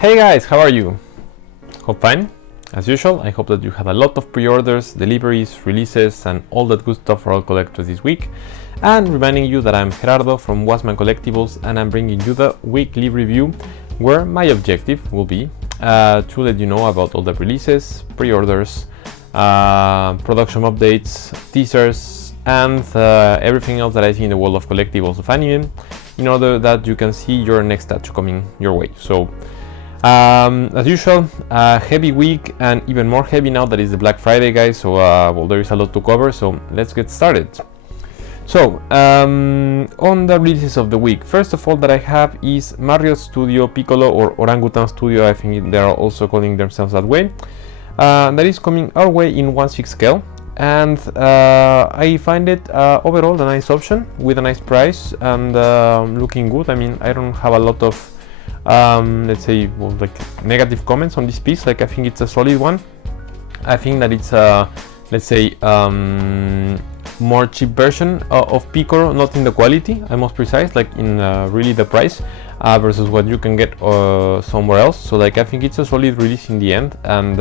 Hey guys, how are you? Hope fine. As usual, I hope that you had a lot of pre-orders, deliveries, releases, and all that good stuff for all collectors this week. And reminding you that I'm Gerardo from Wasman Collectibles, and I'm bringing you the weekly review, where my objective will be to let you know about all the releases, pre-orders, production updates, teasers, and everything else that I see in the world of collectibles of anime, in order that you can see your next statue coming your way. So, as usual, heavy week, and even more heavy now that it's the Black Friday, guys. So, well, there is a lot to cover. So let's get started. So, on the releases of the week, first of all that I have is Mario Studio Piccolo, or Orangutan Studio. I think they are also calling themselves that way. That is coming our way in 1/6 scale, and I find it overall a nice option with a nice price and looking good. I mean, I don't have a lot of let's say, well, like negative comments on this piece. Like, I think it's a solid one. I think that it's a, let's say, more cheap version of Piccolo, not in the quality, I'm most precise, like in really the price versus what you can get somewhere else. So, like, I think it's a solid release in the end, and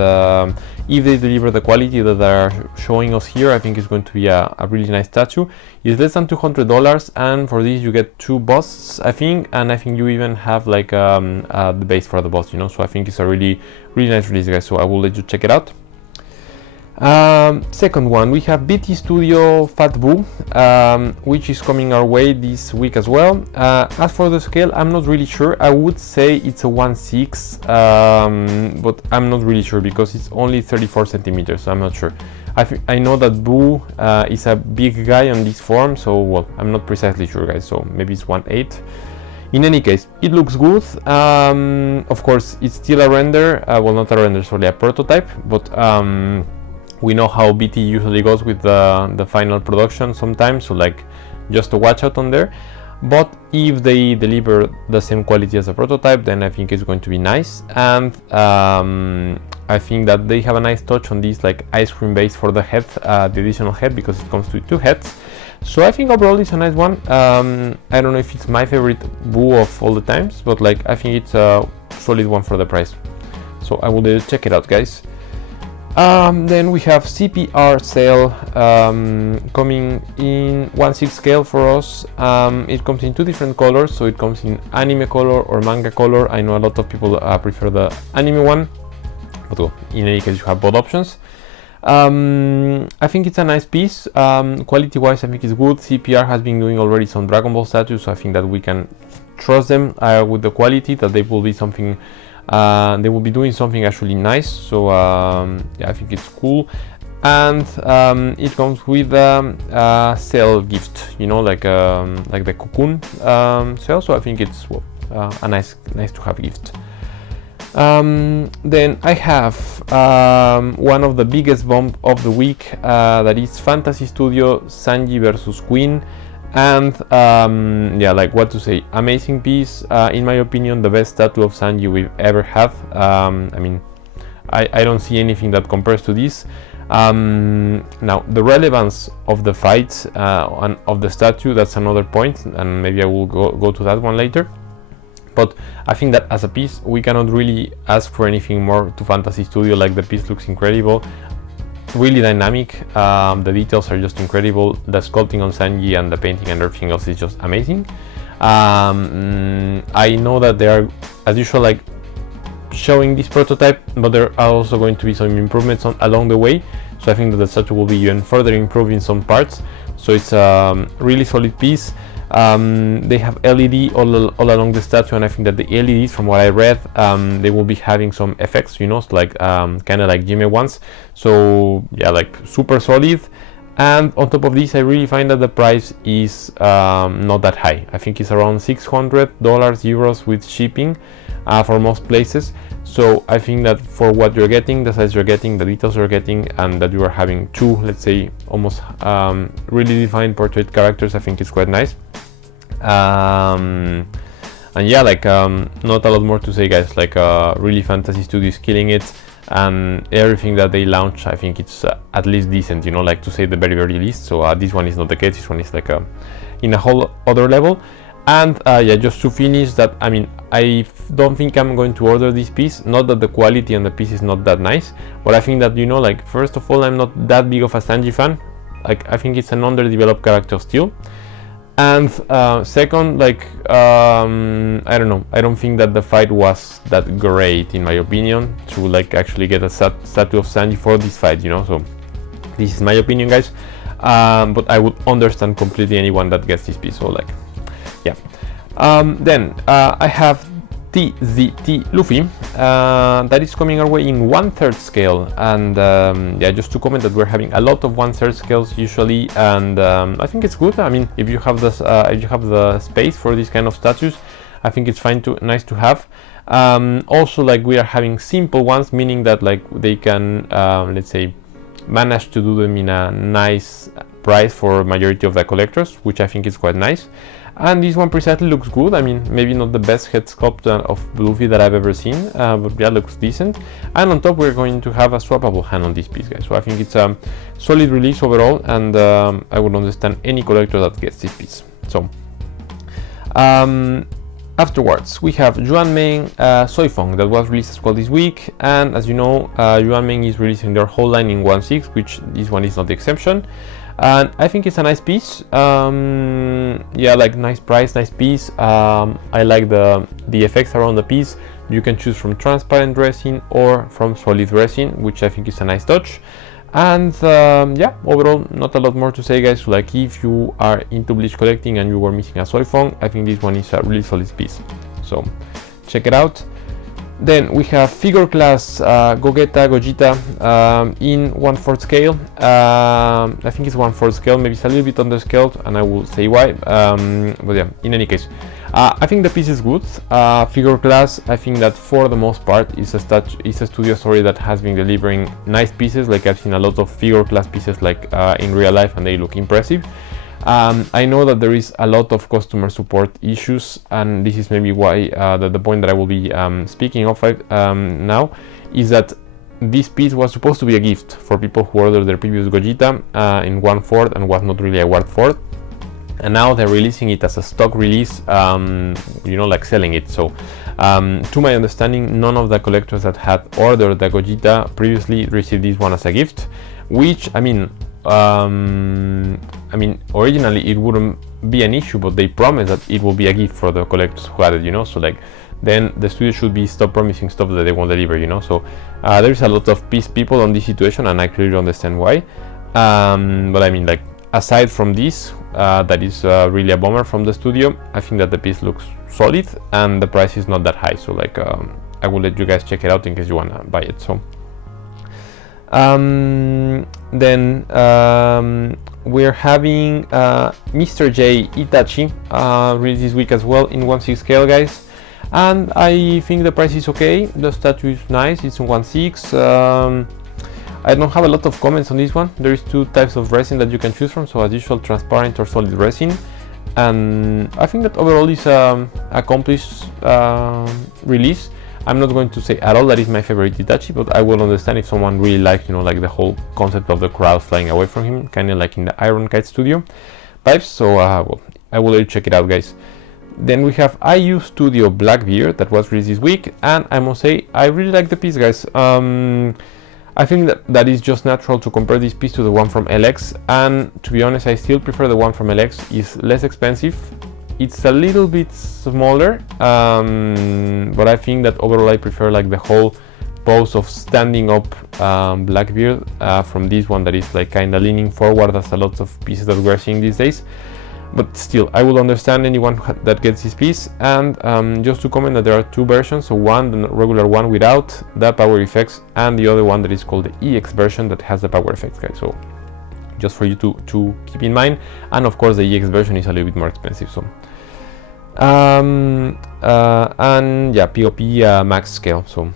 if they deliver the quality that they're showing us here, I think it's going to be a really nice statue. It's less than $200, and for this you get 2 busts, I think, and I think you even have like the base for the bust, you know. So I think it's a really nice release, guys. So I will let you check it out. Second one, we have BT Studio Fat Boo, which is coming our way this week as well. As for the scale, I'm not really sure. I would say it's a 1/6, but I'm not really sure because it's only 34 centimeters, so I'm not sure. I know that Boo is a big guy on this form, so, well, I'm not precisely sure, guys, so maybe it's 1/8. In any case, it looks good. Of course, it's still a render, well, not a render, sorry, a prototype, but we know how BT usually goes with the final production sometimes, so, like, just to watch out on there. But if they deliver the same quality as a prototype, then I think it's going to be nice. And I think that they have a nice touch on this, like, ice cream base for the head, the additional head, because it comes with 2 heads. So I think overall it's a nice one. I don't know if it's my favorite Boo of all the times, but, like, I think it's a solid one for the price. So I will check it out, guys. Then we have CPR sale coming in 1/6 scale for us. It comes in 2 different colors, so it comes in anime color or manga color. I know a lot of people prefer the anime one, but, well, in any case you have both options. I think it's a nice piece. Quality wise, I think it's good. CPR has been doing already some Dragon Ball statues, so I think that we can trust them with the quality, that they will be something. They will be doing something actually nice, so yeah, I think it's cool. And it comes with a cell gift, you know, like the cocoon cell. So I think it's, well, a nice to have gift. Then I have one of the biggest bump of the week, that is Fantasy Studio Sanji versus Queen. And yeah, like, what to say, amazing piece. In my opinion, the best statue of Sanji we've ever had. I mean, I don't see anything that compares to this. Now, the relevance of the fights and of the statue, that's another point, and maybe I will go to that one later. But I think that as a piece, we cannot really ask for anything more to Fantasy Studio. Like, the piece looks incredible, really dynamic. The details are just incredible. The sculpting on Sanji and the painting and everything else is just amazing. I know that they are, as usual, like, showing this prototype, but there are also going to be some improvements along the way. So I think that the statue will be even further improved in some parts. So it's a really solid piece. They have LED all along the statue, and I think that the LEDs, from what I read, they will be having some effects, you know, like kind of like Jimmy ones. So yeah, like, super solid. And on top of this, I really find that the price is not that high. I think it's around $600 euros with shipping for most places. So I think that for what you're getting, the size you're getting, the details you're getting, and that you are having 2, let's say, almost really defined portrait characters, I think it's quite nice. And yeah, like, not a lot more to say, guys. Like, really, Fantasy Studio is killing it, and everything that they launch, I think it's at least decent, you know, like, to say the very least. So this one is not the case. This one is like in a whole other level. And yeah, just to finish that, I mean, I don't think I'm going to order this piece. Not that the quality on the piece is not that nice, but I think that, you know, like, first of all, I'm not that big of a Sanji fan. Like, I think it's an underdeveloped character still. And second, like, I don't know, I don't think that the fight was that great, in my opinion, to like actually get a statue of Sanji for this fight, you know. So this is my opinion, guys, but I would understand completely anyone that gets this piece. So like, yeah. Then I have TZT Luffy, that is coming our way in 1/3 scale, and yeah, just to comment that we're having a lot of 1/3 scales usually, and I think it's good. I mean, if you have this, if you have the space for these kind of statues, I think it's nice to have. Also, like, we are having simple ones, meaning that like they can, let's say, manage to do them in a nice price for majority of the collectors, which I think is quite nice. And this one precisely looks good. I mean, maybe not the best head sculpt of Luffy that I've ever seen, but yeah, looks decent. And on top, we're going to have a swappable hand on this piece, guys. So I think it's a solid release overall, and I would understand any collector that gets this piece. So afterwards, we have Yuanmeng Soifeng that was released as well this week. And as you know, Yuanmeng is releasing their whole line in 1/6, which this one is not the exception. And I think it's a nice piece. Yeah, like, nice price, nice piece. I like the effects around the piece. You can choose from transparent resin or from solid resin, which I think is a nice touch. And yeah, overall, not a lot more to say, guys. Like, if you are into Bleach collecting and you were missing a Soifeng, I think this one is a really solid piece. So check it out. Then we have figure class Gogeta in 1/4 scale. I think it's 1/4 scale, maybe it's a little bit underscaled, and I will say why. But yeah, in any case, I think the piece is good. Figure class, I think that for the most part is a studio story that has been delivering nice pieces. Like, I've seen a lot of figure class pieces like in real life, and they look impressive. I know that there is a lot of customer support issues, and this is maybe why the point that I will be speaking of now is that this piece was supposed to be a gift for people who ordered their previous Gogeta in 1/4 and was not really a 1/4, and now they're releasing it as a stock release, you know, like selling it. So to my understanding, none of the collectors that had ordered the Gogeta previously received this one as a gift, which, I mean, originally it wouldn't be an issue, but they promised that it will be a gift for the collectors who had it, you know. So like, then the studio should be stop promising stuff that they won't deliver, you know. So there's a lot of pissed people on this situation, and I clearly understand why. But I mean, like, aside from this, that is really a bummer from the studio. I think that the piece looks solid and the price is not that high. So like, I will let you guys check it out in case you wanna buy it. So then we're having Mr. J Itachi released this week as well in 1/6 scale, guys, and I think the price is okay. The statue is nice, it's in 1/6. I don't have a lot of comments on this one. There is two types of resin that you can choose from, so as usual, transparent or solid resin, and I think that overall is accomplished release. I'm not going to say at all that is my favorite Itachi, but I will understand if someone really likes, you know, like the whole concept of the crowd flying away from him, kind of like in the Iron Kite Studio vibes. So well, I will let you check it out, guys. Then we have IU Studio Blackbeard that was released this week, and I must say I really like the piece, guys. I think that is just natural to compare this piece to the one from LX, and to be honest, I still prefer the one from LX. It's less expensive. It's a little bit smaller, but I think that overall I prefer like the whole pose of standing up Blackbeard from this one that is like kind of leaning forward, as a lot of pieces that we're seeing these days. But still, I will understand anyone that gets this piece. And just to comment that there are two versions, so one, the regular one without the power effects, and the other one that is called the EX version that has the power effects, guys. So just for you to keep in mind. And of course the EX version is a little bit more expensive. So and yeah, POP max scale. So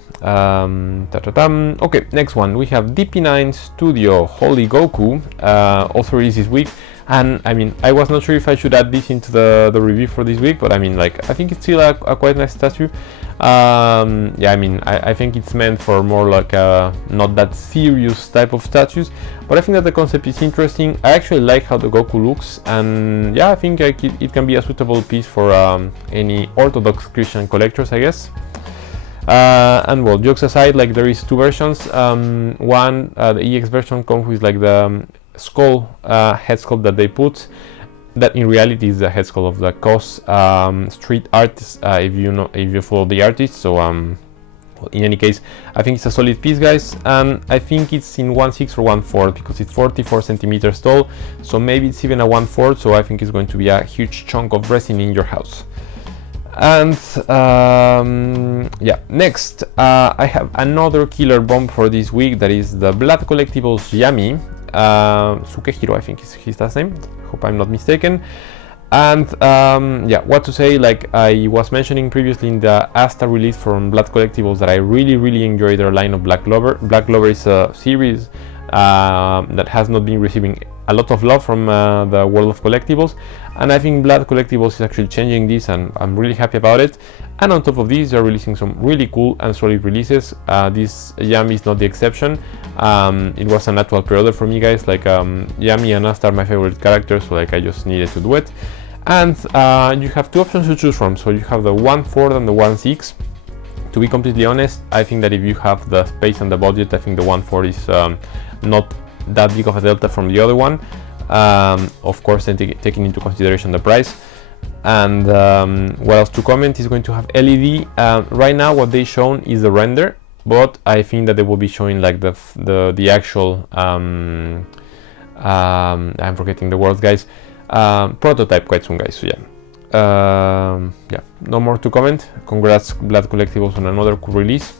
okay, next one we have DP9 Studio Holy Goku, also released this week. And I mean, I was not sure if I should add this into the review for this week, but I mean, like, I think it's still a quite nice statue. Yeah, I mean, I think it's meant for more like a not that serious type of statues, but I think that the concept is interesting. I actually like how the Goku looks, and yeah, I think like it can be a suitable piece for any Orthodox Christian collectors, I guess. And well, jokes aside, like there is two versions. One, the EX version comes with like the skull head sculpt that they put, that in reality is the head sculpt of the Cos street artist, if you follow the artist. So in any case, I think it's a solid piece, guys, and I think it's in 1/6 or 1/4 because it's 44 centimeters tall, so maybe it's even a 1/4, so I think it's going to be a huge chunk of resin in your house. And yeah, next I have another killer bomb for this week, that is the Blood Collectibles Yami. Sukehiro, I think is his last name, hope I'm not mistaken. And yeah, what to say, like I was mentioning previously in the Asta release from Blood Collectibles, that I really enjoy their line of Black Clover. Black Clover is a series that has not been receiving a lot of love from the world of collectibles, and I think Blood Collectibles is actually changing this, and I'm really happy about it. And on top of this, they're releasing some really cool and solid releases. This Yami is not the exception. It was a natural pre-order for me, guys. Like Yami and Asta are my favorite characters, so like I just needed to do it. And you have two options to choose from. So you have the 1/4 and the 1/6. To be completely honest, I think that if you have the space and the budget, I think the 1/4 is not that big of a delta from the other one. Of course, then taking into consideration the price. And what else to comment is going to have LED. Right now, what they shown is the render, but I think that they will be showing like the actual. I'm forgetting the words, guys. Prototype quite soon, guys. So yeah. Yeah, no more to comment. Congrats Blood Collectibles on another cool release.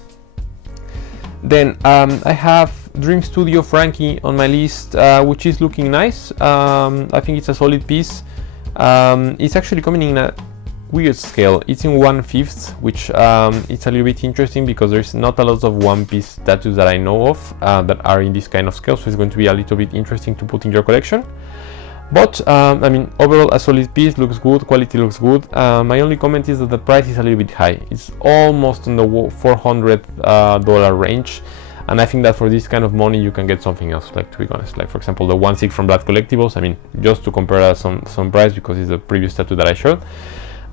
Then I have Dream Studio Frankie on my list, which is looking nice. I think it's a solid piece. It's actually coming in a weird scale. It's in 1/5, which it's a little bit interesting because there's not a lot of one piece statues that I know of that are in this kind of scale, so it's going to be a little bit interesting to put in your collection. But I mean, overall a solid piece, looks good, quality looks good. My only comment is that the price is a little bit high. It's almost in the $400 range, and I think that for this kind of money you can get something else, like, to be honest. Like for example the 1/6 from Blood Collectibles, I mean, just to compare some price, because it's the previous tattoo that I showed.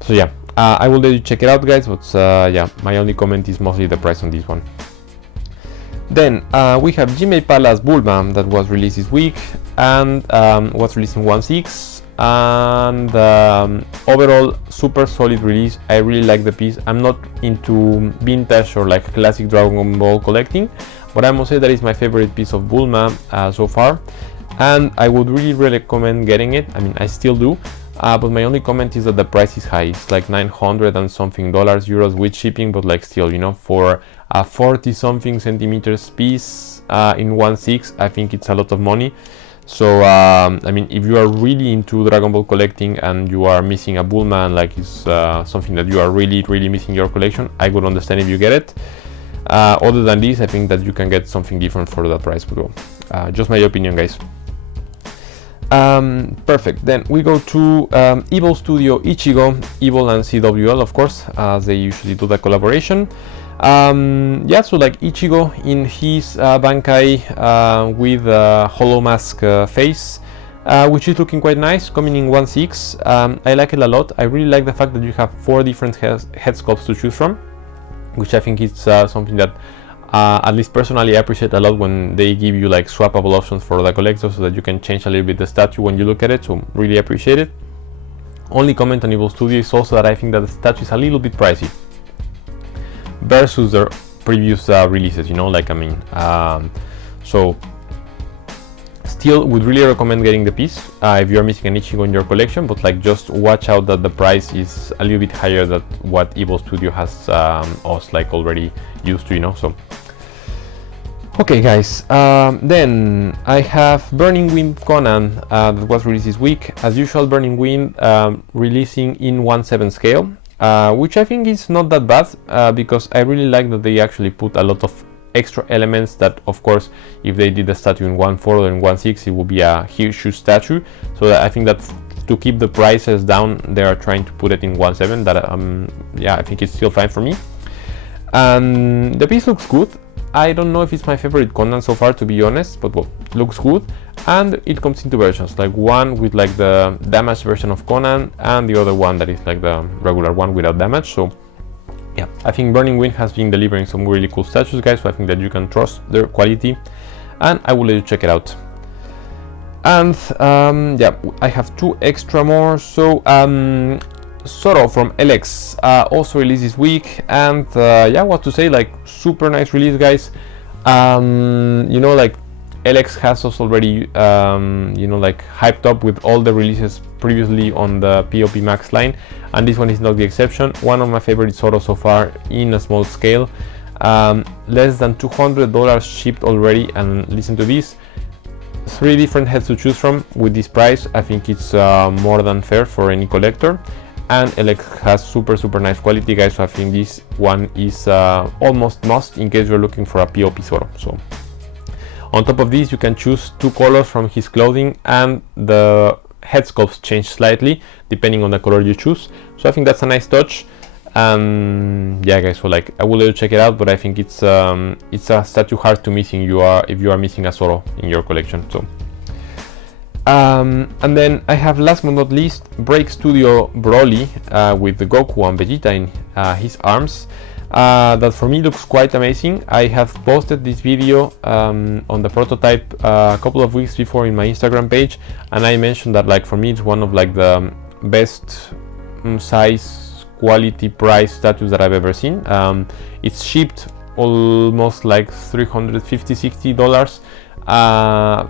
So yeah, I will let you check it out, guys, but yeah, my only comment is mostly the price on this one. Then we have Jimmy Palace Bulma that was released this week, and was released in 1/6, and overall super solid release. I really like the piece. I'm not into vintage or like classic Dragon Ball collecting, but I must say that is my favorite piece of Bulma so far, and I would really recommend getting it. I mean, I still do. But my only comment is that the price is high. It's like 900 and something euros with shipping, but like still, you know, for a 40 something centimeters piece in 1/6, I think it's a lot of money. So I mean, if you are really into Dragon Ball collecting and you are missing a Bulma, and like it's something that you are really missing your collection, I would understand if you get it. Other than this, I think that you can get something different for that price, but just my opinion, guys. Perfect. Then we go to Evil Studio Ichigo, Evil and CWL, of course, as they usually do the collaboration. Yeah, so like Ichigo in his Bankai with Hollow Mask face, which is looking quite nice, coming in 1/6. I like it a lot. I really like the fact that you have 4 different head sculpts to choose from, which I think it's something that at least personally I appreciate a lot when they give you like swappable options for the collector, so that you can change a little bit the statue when you look at it. So really appreciate it. Only comment on Evil Studio is also that I think that the statue is a little bit pricey versus their previous releases, you know, like, I mean, so still would really recommend getting the piece if you're missing an Ichigo in your collection, but like just watch out that the price is a little bit higher than what Evil Studio has us like already used to, you know. So okay, guys, then I have Burning Wind Conan that was released this week. As usual, Burning Wind releasing in 1/7 scale, which I think is not that bad, because I really like that they actually put a lot of extra elements that, of course, if they did the statue in 1/4 or in 1/6, it would be a huge statue. So I think that to keep the prices down, they are trying to put it in 1/7. That yeah, I think it's still fine for me. And the piece looks good. I don't know if it's my favorite Conan so far, to be honest, but well, looks good. And it comes in two versions, like one with like the damaged version of Conan and the other one that is like the regular one without damage. So yeah, I think Burning Wind has been delivering some really cool statues, guys, so I think that you can trust their quality, and I will let you check it out. And yeah, I have two extra more. So Zoro from LX also released this week, and yeah, what to say, like super nice release, guys. You know, like LX has us already you know, like hyped up with all the releases previously on the POP Max line, and this one is not the exception. One of my favorite Zoro so far in a small scale. Less than $200 shipped already, and listen to this, 3 different heads to choose from. With this price, I think it's more than fair for any collector, and LX has super nice quality, guys, so I think this one is almost must in case you're looking for a POP Zoro. So on top of this, you can choose 2 colors from his clothing, and the head sculpts change slightly depending on the color you choose, so I think that's a nice touch. Yeah, guys, so like I will let you check it out, but I think it's a statue hard to miss if you are missing a Zoro in your collection. So and then I have, last but not least, Break Studio Broly with the Goku and Vegeta in his arms. That for me looks quite amazing. I have posted this video on the prototype a couple of weeks before in my Instagram page, and I mentioned that like for me it's one of like the best size, quality, price statues that I've ever seen. It's shipped almost like $350-$60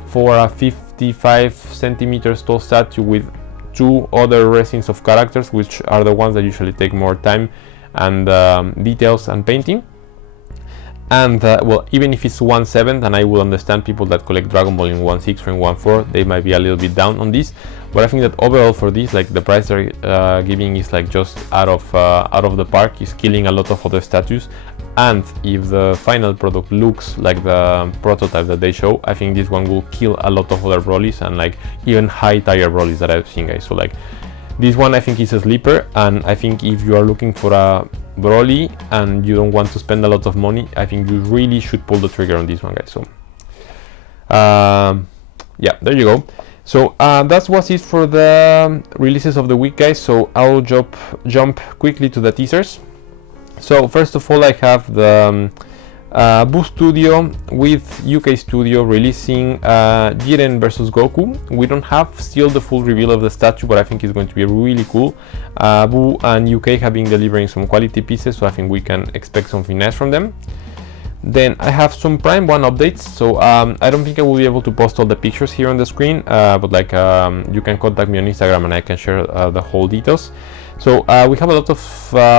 for a 55 centimeters tall statue with 2 other resins of characters, which are the ones that usually take more time and details and painting. And well, even if it's 1/7, and I will understand people that collect Dragon Ball in 1/6 or in 1/4, they might be a little bit down on this, but I think that overall for this, like the price they're giving is like just out of the park, is killing a lot of other statues. And if the final product looks like the prototype that they show, I think this one will kill a lot of other Brolys, and like even high tier Brolys that I've seen, guys. So like this one I think is a sleeper, and I think if you are looking for a Broly and you don't want to spend a lot of money, I think you really should pull the trigger on this one, guys. So yeah, there you go. So that's what's it for the releases of the week, guys. So I'll jump quickly to the teasers. So first of all, I have the Boo Studio with UK Studio releasing Jiren versus Goku. We don't have still the full reveal of the statue, but I think it's going to be really cool. Boo and UK have been delivering some quality pieces, so I think we can expect something nice from them. Then I have some Prime 1 updates. So I don't think I will be able to post all the pictures here on the screen, but like you can contact me on Instagram and I can share the whole details. So we have a lot of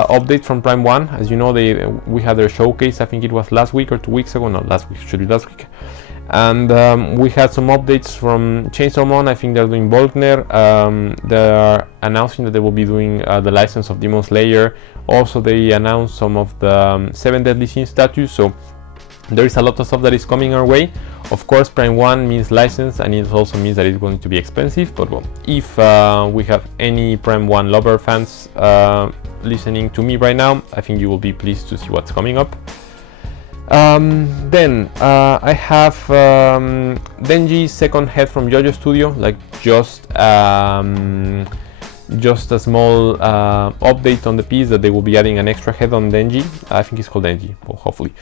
updates from Prime 1. As you know, we had their showcase, I think it was last week or 2 weeks ago, not last week, should be last week. And we had some updates from Chainsaw Man. I think they're doing Volkner. They're announcing that they will be doing the license of Demon Slayer. Also, they announced some of the 7 Deadly Sins statues. So there is a lot of stuff that is coming our way. Of course, Prime 1 means license, and it also means that it's going to be expensive. But well, if we have any Prime 1 lover fans listening to me right now, I think you will be pleased to see what's coming up. Then I have Denji's second head from JoJo Studio, like just a small update on the piece, that they will be adding an extra head on Denji. I think it's called Denji, well, hopefully.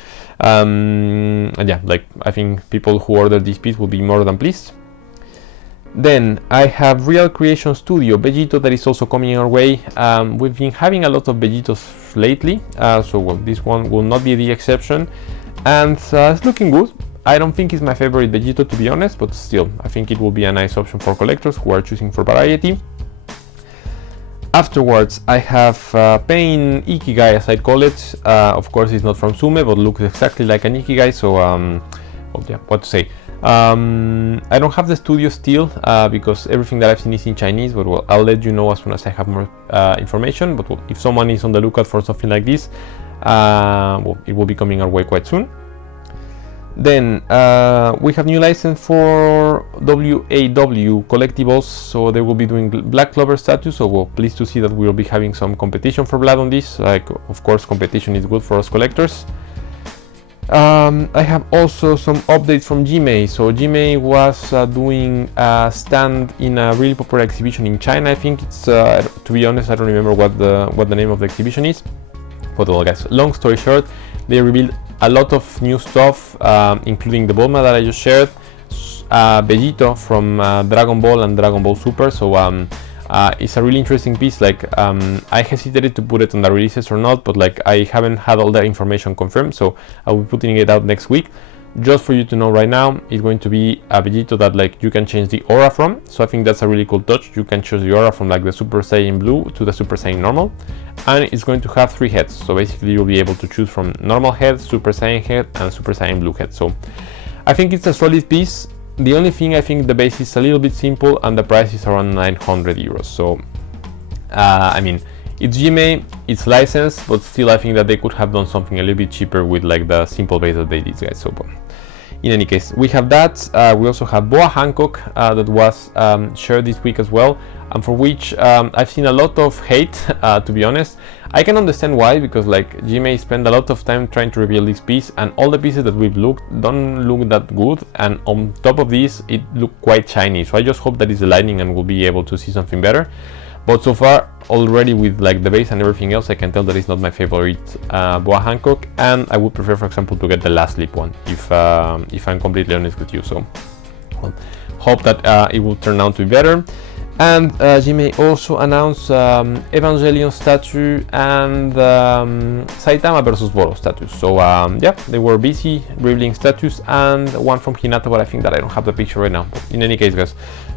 And yeah, like I think people who order this piece will be more than pleased. Then I have Real Creation Studio Vegito, that is also coming our way. We've been having a lot of Vegitos lately, so well, this one will not be the exception, and it's looking good. I don't think it's my favorite Vegito, to be honest, but still, I think it will be a nice option for collectors who are choosing for variety. Afterwards, I have Pain Ikigai, as I call it. Of course, it's not from Sume, but looks exactly like an Ikigai, so well, yeah, what to say. I don't have the studio still because everything that I've seen is in Chinese, but well, I'll let you know as soon as I have more information. But well, if someone is on the lookout for something like this, well, it will be coming our way quite soon. Then we have new license for WAW Collectibles, so they will be doing Black Clover status. So we're pleased to see that we will be having some competition for Blood on this. Like, of course, competition is good for us collectors. I have also some updates from Gmail. So Gmail was doing a stand in a really popular exhibition in China. I think it's to be honest, I don't remember what the name of the exhibition is. But well, guys, long story short, they revealed a lot of new stuff, including the Bulma that I just shared, Vegito from Dragon Ball and Dragon Ball Super. So it's a really interesting piece. Like, I hesitated to put it on the releases or not, but like I haven't had all that information confirmed, so I will be putting it out next week. Just for you to know right now, it's going to be a Vegito that like you can change the aura from. So I think that's a really cool touch. You can choose the aura from like the Super Saiyan Blue to the Super Saiyan Normal, and it's going to have 3 heads. So basically you'll be able to choose from normal head, Super Saiyan head, and Super Saiyan Blue head. So I think it's a solid piece. The only thing, I think the base is a little bit simple and the price is around 900 euros. So I mean, it's Gmail, it's licensed, but still I think that they could have done something a little bit cheaper with like the simple base that they did, guys. So in any case, we have that. We also have Boa Hancock that was shared this week as well, and for which I've seen a lot of hate, to be honest. I can understand why, because like Gmail spent a lot of time trying to reveal this piece, and all the pieces that we've looked don't look that good, and on top of this it looked quite shiny. So I just hope that is the lightning and we'll be able to see something better. But so far, already with like the base and everything else, I can tell that it's not my favorite Boa Hancock, and I would prefer, for example, to get the last slip one, if I'm completely honest with you. So well, hope that it will turn out to be better. And Gmail also announced Evangelion statue and Saitama versus Boro status. So yeah, they were busy revealing statues, and one from Hinata, but I think that I don't have the picture right now. But in any case, guys,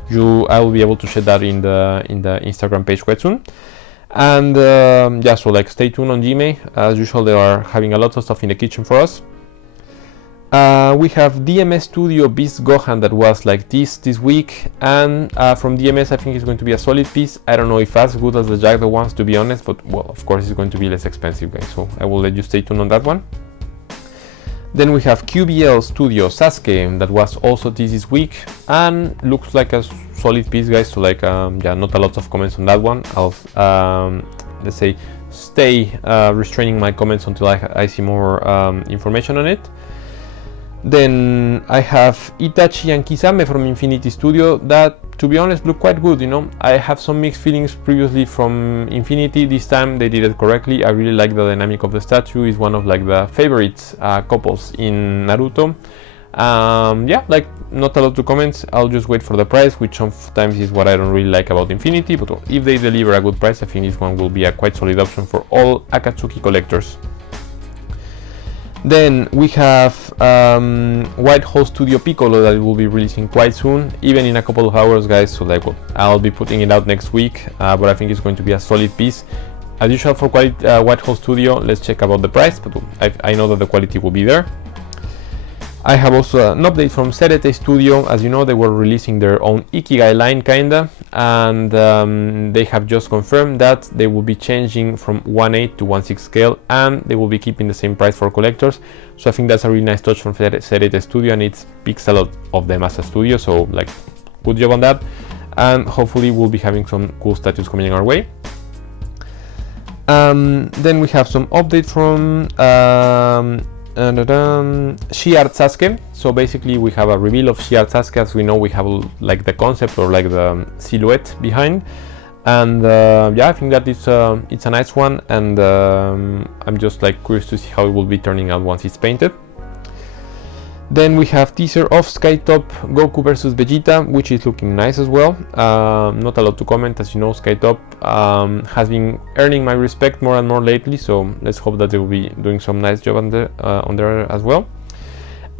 I will be able to share that in the Instagram page quite soon. And yeah, so like stay tuned on Gmail. As usual, they are having a lot of stuff in the kitchen for us. We have DMS Studio Beast Gohan that was like this week, and from DMS I think it's going to be a solid piece. I don't know if as good as the Jaguar ones, to be honest, but well, of course it's going to be less expensive, guys, so I will let you stay tuned on that one. Then we have QBL Studio Sasuke that was also this week and looks like a solid piece, guys. So like yeah, not a lot of comments on that one. I'll let's say stay restraining my comments until I see more information on it. Then I have Itachi and Kisame from Infinity Studio that, to be honest, look quite good. You know, I have some mixed feelings previously from Infinity. This time they did it correctly. I really like the dynamic of the statue. It's one of like the favorite couples in Naruto. Yeah, like not a lot to comment. I'll just wait for the price, which sometimes is what I don't really like about Infinity, but if they deliver a good price, I think this one will be a quite solid option for all Akatsuki collectors. Then we have Whitehall Studio Piccolo that will be releasing quite soon, even in a couple of hours, guys. So like, well, I'll be putting it out next week, but I think it's going to be a solid piece. As usual for Whitehall Studio, let's check about the price, but I know that the quality will be there. I have also an update from Serete Studio. As you know, they were releasing their own Ikigai line kinda, and they have just confirmed that they will be changing from 1/8 to 1/6 scale, and they will be keeping the same price for collectors. So I think that's a really nice touch from Serete Studio, and it speaks a lot of them as a studio, so like, good job on that, and hopefully we'll be having some cool statues coming our way. Then we have some update from Shi'ar Sasuke. So basically we have a reveal of Shi'ar Sasuke. As we know, we have like the concept or like the silhouette behind, and yeah, I think that it's a nice one, and I'm just like curious to see how it will be turning out once it's painted. Then we have teaser of Skytop Goku versus Vegeta, which is looking nice as well. Not a lot to comment. As you know, Skytop has been earning my respect more and more lately, so let's hope that they will be doing some nice job on there as well.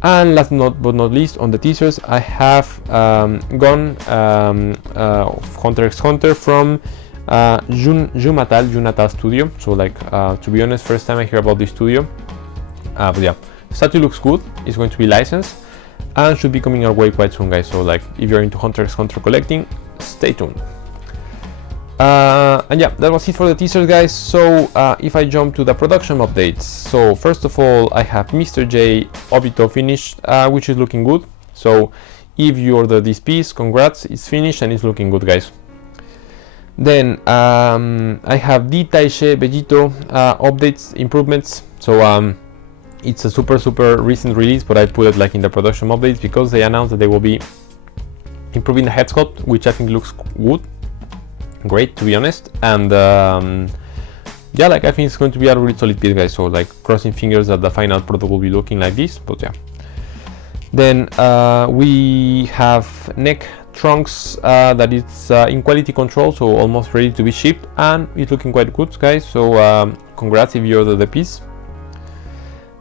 And last but not least, on the teasers, I have Gon Hunter x Hunter from Junatal Studio. So like, to be honest, first time I hear about this studio, but yeah. Statue looks good. It's going to be licensed and should be coming our way quite soon, guys. So like, if you're into Hunter x Hunter collecting, stay tuned. And yeah, that was it for the teasers, guys. So if I jump to the production updates, so first of all I have Mr. J Obito finished, which is looking good. So if you order this piece, congrats, it's finished and it's looking good, guys. Then I have the Taishe Vegito updates, improvements. So it's a super recent release, but I put it like in the production updates because they announced that they will be improving the head sculpt, which I think looks good, great to be honest. And yeah, like I think it's going to be a really solid piece, guys. So like crossing fingers that the final product will be looking like this, but yeah. Then we have neck trunks that it's in quality control, so almost ready to be shipped, and it's looking quite good, guys. So congrats if you order the piece.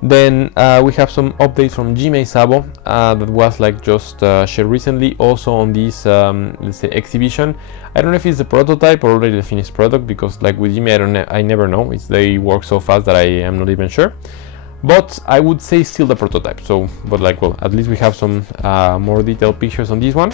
Then we have some updates from Jimei Sabo that was like just shared recently, also on this let's say exhibition. I don't know if it's a prototype or already the finished product, because like with Jimei I never know. They work so fast that I am not even sure. But I would say still the prototype. So, but like, well, at least we have some more detailed pictures on this one.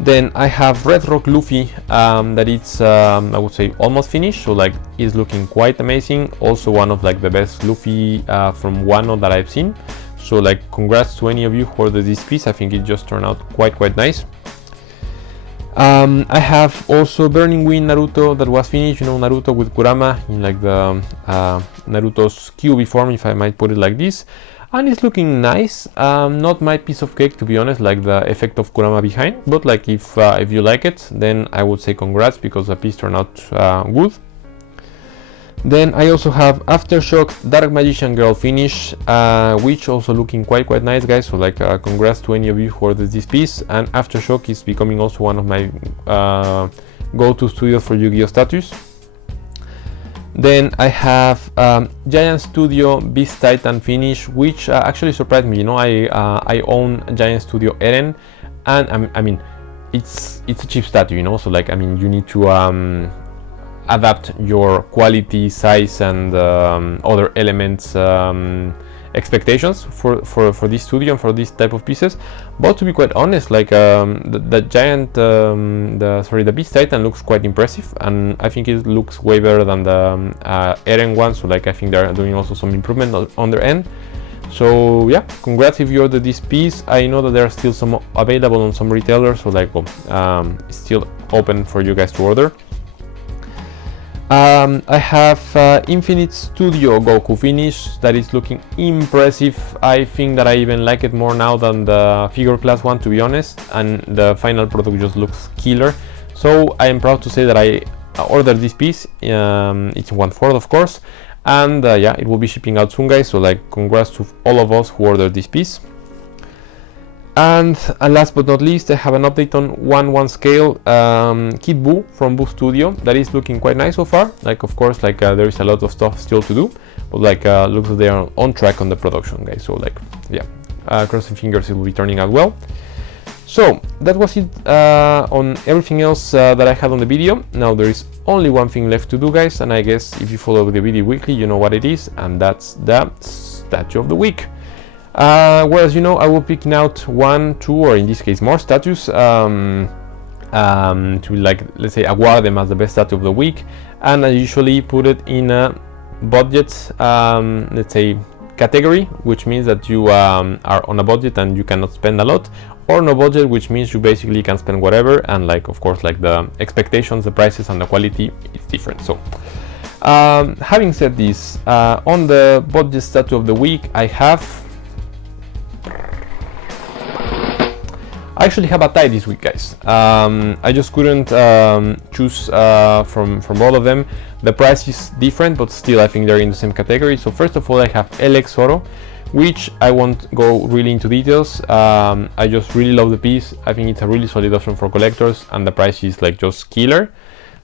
Then I have Red Rock Luffy that it's I would say almost finished, so like it's looking quite amazing. Also one of like the best Luffy from Wano that I've seen. So like congrats to any of you who ordered this piece. I think it just turned out quite nice. I have also Burning Wind Naruto that was finished, you know, Naruto with Kurama in like the Naruto's QB form, if I might put it like this. And it's looking nice. Not my piece of cake, to be honest, like the effect of Kurama behind, but like if you like it, then I would say congrats, because the piece turned out good. Then I also have Aftershock Dark Magician Girl finish, which also looking quite nice, guys. So like congrats to any of you who ordered this piece. And Aftershock is becoming also one of my go-to studios for Yu-Gi-Oh status. Then I have Giant Studio Beast Titan finish, which actually surprised me. You know, I own Giant Studio Eren, and I mean it's a cheap statue, you know. So like, I mean, you need to adapt your quality, size, and other elements expectations for this studio and for this type of pieces. But to be quite honest, like the giant the Beast Titan looks quite impressive, and I think it looks way better than the Eren one. So like I think they're doing also some improvement on their end. So yeah, congrats if you ordered this piece. I know that there are still some available on some retailers, so like, well, it's still open for you guys to order. I have Infinite Studio Goku finish that is looking impressive. I think that I even like it more now than the figure class one, to be honest, and the final product just looks killer. So I am proud to say that I ordered this piece. It's 1/4, of course, and yeah, it will be shipping out soon, guys. So like congrats to all of us who ordered this piece. And last but not least, I have an update on 1/1 scale Kid Buu from Buu Studio that is looking quite nice so far. Like, of course, like there is a lot of stuff still to do, but like looks like they are on track on the production, guys. So like, yeah, crossing fingers it will be turning out well. So that was it on everything else that I had on the video. Now there is only one thing left to do, guys, and I guess if you follow the video weekly, you know what it is, and that's the statue of the week. Whereas, you know, I will pick out 1, 2, or in this case more statues to, like, let's say, award them as the best statue of the week, and I usually put it in a budget, let's say, category, which means that you are on a budget and you cannot spend a lot, or no budget, which means you basically can spend whatever, and like, of course, like the expectations, the prices, and the quality is different. So having said this, on the budget statue of the week, I actually have a tie this week, guys. I just couldn't choose from all of them. The price is different, but still I think they're in the same category. So first of all, I have LX Zoro, which I won't go really into details. I just really love the piece. I think it's a really solid option for collectors, and the price is like just killer.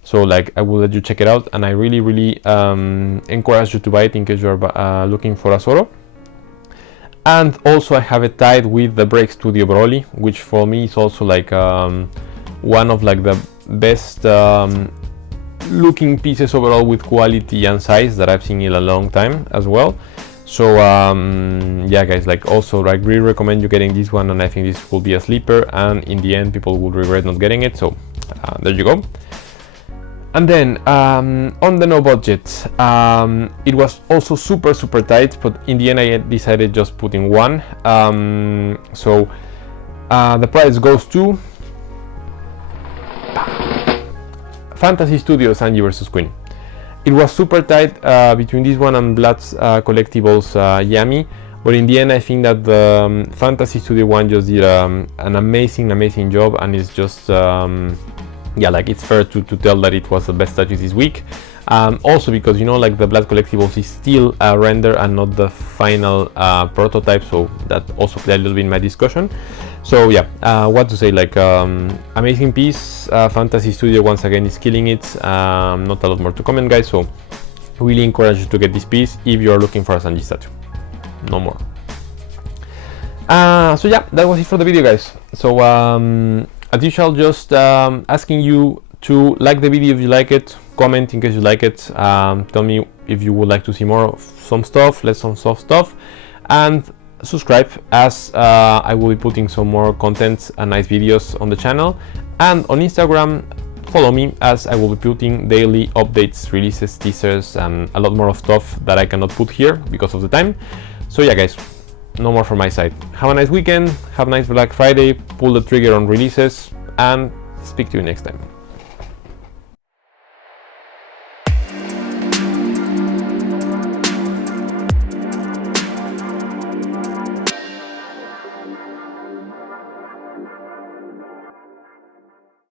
So like, I will let you check it out, and I really encourage you to buy it in case you're looking for a Zoro. And also I have it tied with the Break Studio Broly, which for me is also like one of like the best looking pieces overall with quality and size that I've seen in a long time as well. So yeah, guys, like also like really recommend you getting this one, and I think this will be a sleeper, and in the end people will regret not getting it. So there you go. And then on the no budget, it was also super tight, but in the end I decided just putting one. So the price goes to Fantasy Studios Sanji vs Queen. It was super tight between this one and Wasman Collectibles Yami, but in the end I think that the Fantasy Studio one just did an amazing job, and it's just yeah, like it's fair to tell that it was the best purchase this week. Also because, you know, like the Wasman Collectibles is still a render and not the final prototype, so that also played a little bit in my discussion. So yeah, what to say, like amazing piece. Fantasy Studio once again is killing it. Not a lot more to comment, guys, so really encourage you to get this piece if you're looking for a Sanji statue. No more. So yeah, that was it for the video, guys. So as usual, just asking you to like the video if you like it, comment in case you like it, tell me if you would like to see more of some stuff, less some soft stuff, and subscribe, as I will be putting some more content and nice videos on the channel. And on Instagram, follow me, as I will be putting daily updates, releases, teasers, and a lot more of stuff that I cannot put here because of the time. So yeah, guys, no more from my side. Have a nice weekend, have a nice Black Friday, pull the trigger on releases, and speak to you next time.